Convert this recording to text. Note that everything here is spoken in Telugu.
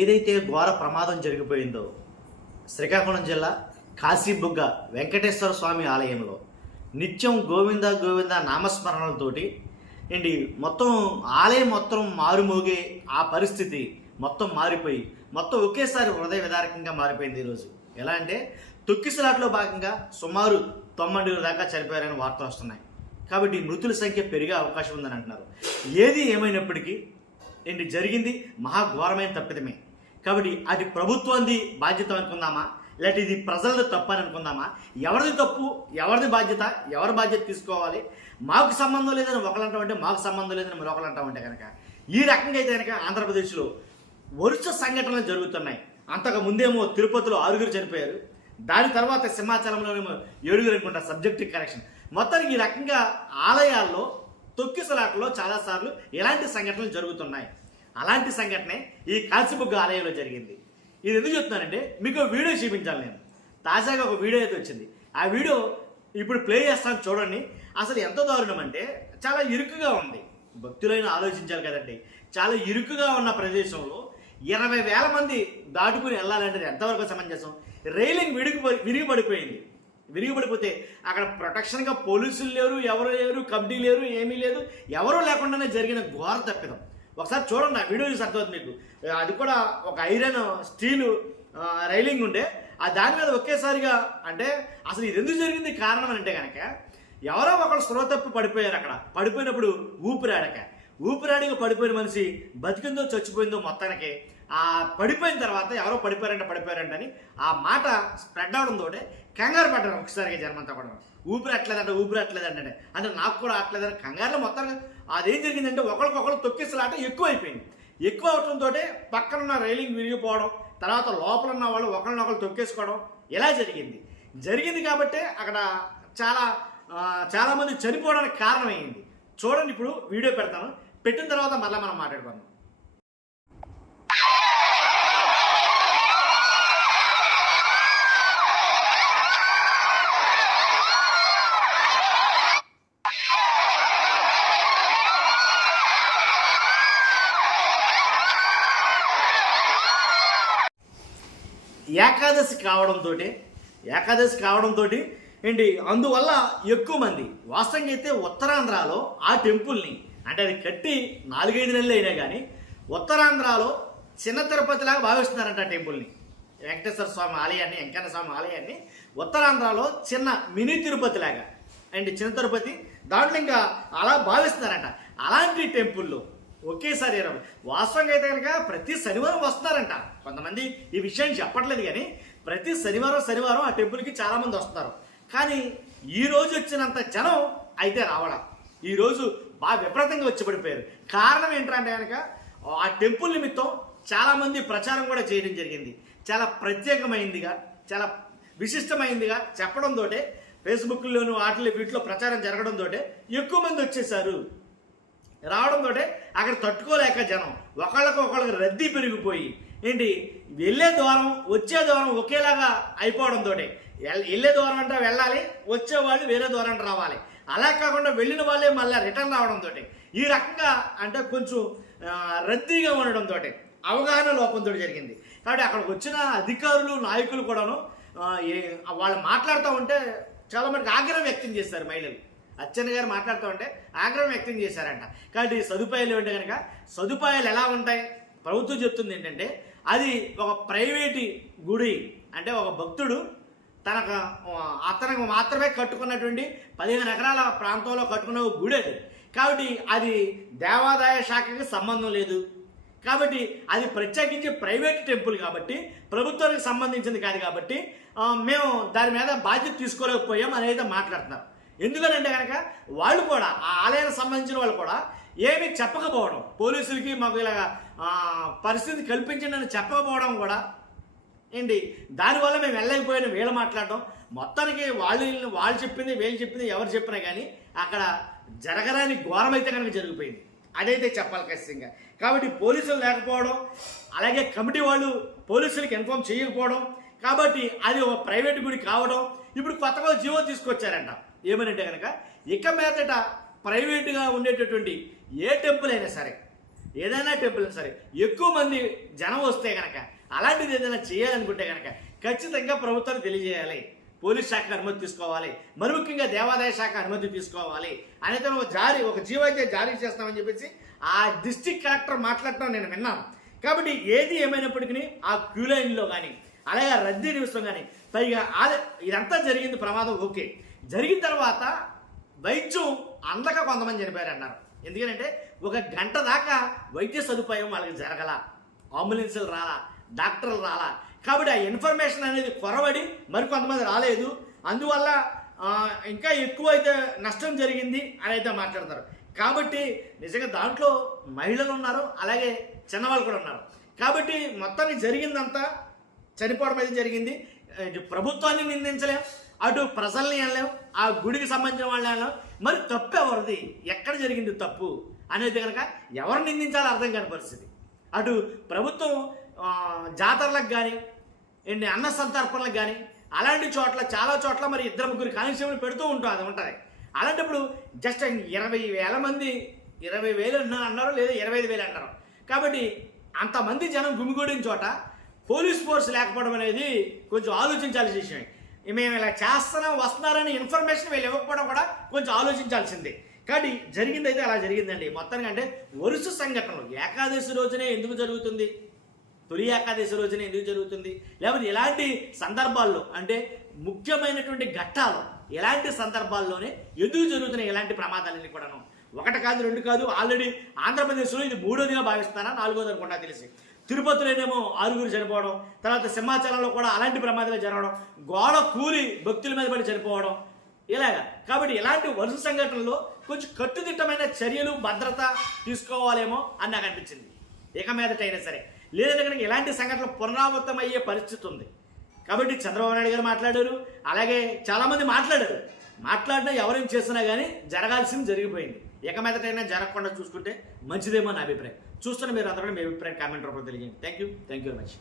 ఏదైతే ఘోర ప్రమాదం జరిగిపోయిందో శ్రీకాకుళం జిల్లా కాశీబుగ్గ వెంకటేశ్వర స్వామి ఆలయంలో నిత్యం గోవింద గోవింద నామస్మరణలతోటి ఏంటి మొత్తం ఆలయం మొత్తం మారుమోగే ఆ పరిస్థితి మొత్తం మారిపోయి మొత్తం ఒకేసారి హృదయ విదారకంగా మారిపోయింది ఈరోజు. ఎలా అంటే తొక్కిసలాట్లో భాగంగా సుమారు 90 దాకా చనిపోయారని వార్తలు వస్తున్నాయి. కాబట్టి మృతుల సంఖ్య పెరిగే అవకాశం ఉందని అంటున్నారు. ఏది ఏమైనప్పటికీ ఏంటి జరిగింది మహాఘోరమైన తప్పిదమే. కాబట్టి అది ప్రభుత్వాన్ని బాధ్యత అనుకుందామా, లేకపోతే ఇది ప్రజలది తప్పు అని అనుకుందామా? ఎవరిది తప్పు, ఎవరిది బాధ్యత, ఎవరి బాధ్యత తీసుకోవాలి? మాకు సంబంధం లేదని ఒకళ్ళు అంటామంటే, మాకు సంబంధం లేదని మరొకళ్ళు అంటామంటే కనుక ఈ రకంగా అయితే కనుక ఆంధ్రప్రదేశ్లో వరుస సంఘటనలు జరుగుతున్నాయి. అంతకు ముందేమో తిరుపతిలో 6 చనిపోయారు, దాని తర్వాత సింహాచలంలోనేమో 7 అనుకుంటా, సబ్జెక్ట్ కరెక్షన్. మొత్తానికి ఈ రకంగా ఆలయాల్లో తొక్కిసలాటలో చాలాసార్లు ఇలాంటి సంఘటనలు జరుగుతున్నాయి. అలాంటి సంఘటనే ఈ కాశీబుగ్గ ఆలయంలో జరిగింది. ఇది ఎందుకు చెప్తున్నానంటే మీకు వీడియో చూపించాలి. నేను తాజాగా ఒక వీడియో అయితే వచ్చింది. ఆ వీడియో ఇప్పుడు ప్లే చేస్తాను, చూడండి. అసలు ఎంత దారుణం అంటే చాలా ఇరుకుగా ఉంది. భక్తులైన ఆలోచించాలి కదండి. చాలా ఇరుకుగా ఉన్న ప్రదేశంలో 20,000 మంది దాటుకుని వెళ్ళాలంటే ఎంతవరకు సమంజసం? రైలింగ్ విరిగిపడిపోయింది. విరిగిపడిపోతే అక్కడ ప్రొటెక్షన్గా పోలీసులు లేరు, ఎవరు లేరు, కమిటీ లేరు, ఏమీ లేదు. ఎవరూ లేకుండానే జరిగిన ఘోర తప్పిదం. ఒకసారి చూడండి, ఆ వీడియో చూసి అర్థమవుతుంది మీకు. అది కూడా ఒక ఐరన్ స్టీలు రైలింగ్ ఉండే ఆ దాని మీద ఒకేసారిగా. అంటే అసలు ఇది ఎందుకు జరిగింది కారణం అని అంటే కనుక ఎవరో ఒకళ్ళు స్పృహ తప్పి పడిపోయారు. అక్కడ పడిపోయినప్పుడు ఊపిరాడిగా పడిపోయిన మనిషి బతికిందో చచ్చిపోయిందో మొత్తానికి ఆ పడిపోయిన తర్వాత ఎవరో పడిపోయారంట అని ఆ మాట స్ప్రెడ్ అవడంతో కంగారు పడ్డారు ఒకసారిగా జనమంతా కూడా. ఊపిరట్లేదంటే అంటే నాకు కూడా అట్లేదని కంగారులో మొత్తానికి అదేం జరిగిందంటే ఒకరికొకరు తొక్కిసలాట ఎక్కువ అవడంతో పక్కనున్న రైలింగ్ విరిగిపోవడం, తర్వాత లోపల ఉన్న వాళ్ళు ఒకరినొకరు తొక్కేసుకోవడం ఇలా జరిగింది కాబట్టే అక్కడ చాలామంది చనిపోవడానికి కారణమైంది. చూడండి, ఇప్పుడు వీడియో పెడతాను, పెట్టిన తర్వాత మళ్ళీ మనం మాట్లాడుకుందాం. ఏకాదశి కావడంతో ఏంటి అందువల్ల ఎక్కువ మంది వాస్తవంగా అయితే ఉత్తరాంధ్రలో ఆ టెంపుల్ని, అంటే అది కట్టి 4-5 నెలలు అయినా కానీ ఉత్తరాంధ్రలో చిన్న తిరుపతిలాగా భావిస్తున్నారంట. ఆ టెంపుల్ని, వెంకటేశ్వర స్వామి ఆలయాన్ని, వెంకన్న స్వామి ఆలయాన్ని ఉత్తరాంధ్రలో చిన్న మినీ తిరుపతిలాగా, అండ్ చిన్న తిరుపతి దాంట్లో ఇంకా అలా భావిస్తున్నారంట. అలాంటి టెంపుల్లో ఒకేసారి వాస్తవంగా అయితే కనుక ప్రతి శనివారం వస్తున్నారంట. కొంతమంది ఈ విషయాన్ని చెప్పట్లేదు కానీ ప్రతి శనివారం ఆ టెంపుల్కి చాలామంది వస్తున్నారు. కానీ ఈరోజు వచ్చినంత జనం అయితే రావడం, ఈరోజు బాగా విపరీతంగా వచ్చి పడిపోయారు. కారణం ఏంటంటే కనుక ఆ టెంపుల్ నిమిత్తం చాలామంది ప్రచారం కూడా చేయడం జరిగింది. చాలా ప్రత్యేకమైందిగా, చాలా విశిష్టమైందిగా చెప్పడంతో ఫేస్బుక్లోను వీటిలో ప్రచారం జరగడంతో ఎక్కువ మంది వచ్చేసారు. రావడంతో అక్కడ తట్టుకోలేక జనం ఒకళ్ళకి రద్దీ పెరిగిపోయి ఏంటి వెళ్ళే ద్వారం వచ్చే ద్వారం ఒకేలాగా అయిపోవడంతో, వెళ్ళే ద్వారం అంటే వెళ్ళాలి, వచ్చేవాళ్ళు వేరే ద్వారం రావాలి, అలా కాకుండా వెళ్ళిన వాళ్ళే మళ్ళీ రిటర్న్ రావడంతో ఈ రకంగా అంటే కొంచెం రద్దీగా ఉండడంతో అవగాహన లోపంతో జరిగింది. కాబట్టి అక్కడికి వచ్చిన అధికారులు, నాయకులు కూడాను వాళ్ళు మాట్లాడుతూ ఉంటే చాలా మందికి ఆగ్రహం వ్యక్తం చేశారు. మహిళలు అచ్చెన్న గారు మాట్లాడుతూ ఉంటే ఆగ్రహం వ్యక్తం చేశారంట. కాబట్టి సదుపాయాలు ఏమంటే కనుక సదుపాయాలు ఎలా ఉంటాయి? ప్రభుత్వం చెప్తుంది ఏంటంటే అది ఒక ప్రైవేటు గుడి, అంటే ఒక భక్తుడు అతనికి మాత్రమే కట్టుకున్నటువంటి 15 ఎకరాల ప్రాంతంలో కట్టుకున్న ఒక గుడి అది. కాబట్టి అది దేవాదాయ శాఖకి సంబంధం లేదు. కాబట్టి అది ప్రత్యేకించి ప్రైవేట్ టెంపుల్ కాబట్టి ప్రభుత్వానికి సంబంధించింది కాదు. కాబట్టి మేము దాని మీద బాధ్యత తీసుకోలేకపోయాం అనేది మాట్లాడుతున్నారు. ఎందుకనంటే కనుక వాళ్ళు కూడా ఆ ఆలయానికి సంబంధించిన వాళ్ళు కూడా ఏమీ చెప్పకపోవడం, పోలీసులకి మాకు ఇలా పరిస్థితి కల్పించండి అని చెప్పకపోవడం కూడా ఏంటి దానివల్ల మేము వెళ్ళలేకపోయినా వీళ్ళు మాట్లాడడం. మొత్తానికి వాళ్ళు చెప్పింది వీళ్ళు చెప్పింది ఎవరు చెప్పినా కానీ అక్కడ జరగరాని ఘోరం అయితే కనుక జరిగిపోయింది. అదైతే చెప్పాలి ఖచ్చితంగా. కాబట్టి పోలీసులు లేకపోవడం, అలాగే కమిటీ వాళ్ళు పోలీసులకి ఇన్ఫార్మ్ చేయకపోవడం, కాబట్టి అది ఒక ప్రైవేట్ గుడి కావడం. ఇప్పుడు కొత్తగా జీవో తీసుకొచ్చారంట. ఏమనంటే కనుక ఇక మీదట ప్రైవేటుగా ఉండేటటువంటి ఏ టెంపుల్ అయినా సరే ఏదైనా టెంపుల్ సరే ఎక్కువ మంది జనం వస్తే కనుక అలాంటిది ఏదైనా చేయాలనుకుంటే కనుక ఖచ్చితంగా ప్రభుత్వానికి తెలియజేయాలి, పోలీస్ శాఖ అనుమతి తీసుకోవాలి, మరి ముఖ్యంగా దేవాదాయ శాఖ అనుమతి తీసుకోవాలి అనేది ఒక జీవో అయితే జారీ చేస్తామని చెప్పేసి ఆ డిస్ట్రిక్ట్ కలెక్టర్ మాట్లాడటం నేను విన్నాను. కాబట్టి ఏది ఏమైనప్పటికీ ఆ క్యూ లైన్లో కానీ అలాగే రద్దీ నిమిషం కానీ పైగా ఇదంతా జరిగింది ప్రమాదం ఓకే. జరిగిన తర్వాత వైద్యం అందక కొంతమంది చనిపోయారు అన్నారు. ఎందుకంటే ఒక గంట దాకా వైద్య సదుపాయం వాళ్ళకి జరగల, అంబులెన్సులు రాలా, డాక్టర్లు రాలా. కాబట్టి ఆ ఇన్ఫర్మేషన్ అనేది కొరవడి మరికొంతమంది రాలేదు, అందువల్ల ఇంకా ఎక్కువ అయితే నష్టం జరిగింది అని అయితే మాట్లాడతారు. కాబట్టి నిజంగా దాంట్లో మహిళలు ఉన్నారు, అలాగే చిన్నవాళ్ళు కూడా ఉన్నారు. కాబట్టి మొత్తానికి జరిగిందంతా చనిపోవడం అయితే జరిగింది. ప్రభుత్వాన్ని నిందించలేం, అటు ప్రజల్ని అనలేం, ఆ గుడికి సంబంధించిన వాళ్ళని అనలేం. మరి తప్పు ఎవరిది, ఎక్కడ జరిగింది తప్పు అనేది కనుక ఎవరు నిందించాలో అర్థం కాని పరిస్థితి. అటు ప్రభుత్వం జాతరలకు కానీ అన్న సంతర్పణలకు కానీ అలాంటి చోట్ల చాలా చోట్ల మరి 2-3 కానిస్టేబుల్ పెడుతూ అది ఉంటుంది. అలాంటప్పుడు జస్ట్ 20,000 మంది 20,000 అన్నారు లేదా 25,000 అన్నారు. కాబట్టి అంతమంది జనం గుమిగూడిన చోట పోలీస్ ఫోర్స్ లేకపోవడం అనేది కొంచెం ఆలోచించాల్సిన విషయమే. మేము ఇలా చేస్తున్నాం వస్తున్నారని ఇన్ఫర్మేషన్ వీళ్ళు ఇవ్వకపోవడం కూడా కొంచెం ఆలోచించాల్సిందే. కాబట్టి జరిగింది అయితే అలా జరిగిందండి. మొత్తానికి అంటే వరుస సంఘటనలు ఏకాదశి రోజునే ఎందుకు జరుగుతుంది, తొలి ఏకాదశి రోజునే ఎందుకు జరుగుతుంది, లేకపోతే ఇలాంటి సందర్భాల్లో అంటే ముఖ్యమైనటువంటి ఘట్టాలు ఎలాంటి సందర్భాల్లోనే ఎందుకు జరుగుతున్నాయి ఇలాంటి ప్రమాదాలన్నీ కూడాను. 1 కాదు 2 కాదు, ఆల్రెడీ ఆంధ్రప్రదేశ్లో ఇది 3వదిగా భావిస్తారా, 4వది అనుకుంటా తెలిసి. తిరుపతిలోనేమో 6 చనిపోవడం, తర్వాత సింహాచలంలో కూడా అలాంటి ప్రమాదాలు జరగడం, గోడ కూలి భక్తుల మీద పడి చనిపోవడం ఇలాగా. కాబట్టి ఇలాంటి వరుస సంఘటనల్లో కొంచెం కట్టుదిట్టమైన చర్యలు భద్రత తీసుకోవాలేమో అని నాకు అనిపించింది. ఇక మీదటైనా సరే, లేదంటే కనుక ఇలాంటి సంఘటనలు పునరావృతం అయ్యే పరిస్థితి ఉంది. కాబట్టి చంద్రబాబు నాయుడు గారు మాట్లాడారు, అలాగే చాలామంది మాట్లాడినా ఎవరేం చేసినా కానీ జరగాల్సింది జరిగిపోయింది. ఇక మీదటైనా జరగకుండా చూసుకుంటే మంచిదేమో నా అభిప్రాయం. చూస్తున్న మీరు అందరూ మీ అభిప్రాయం కామెంట్ రూపంలో తెలియజేయండి. Thank you very much.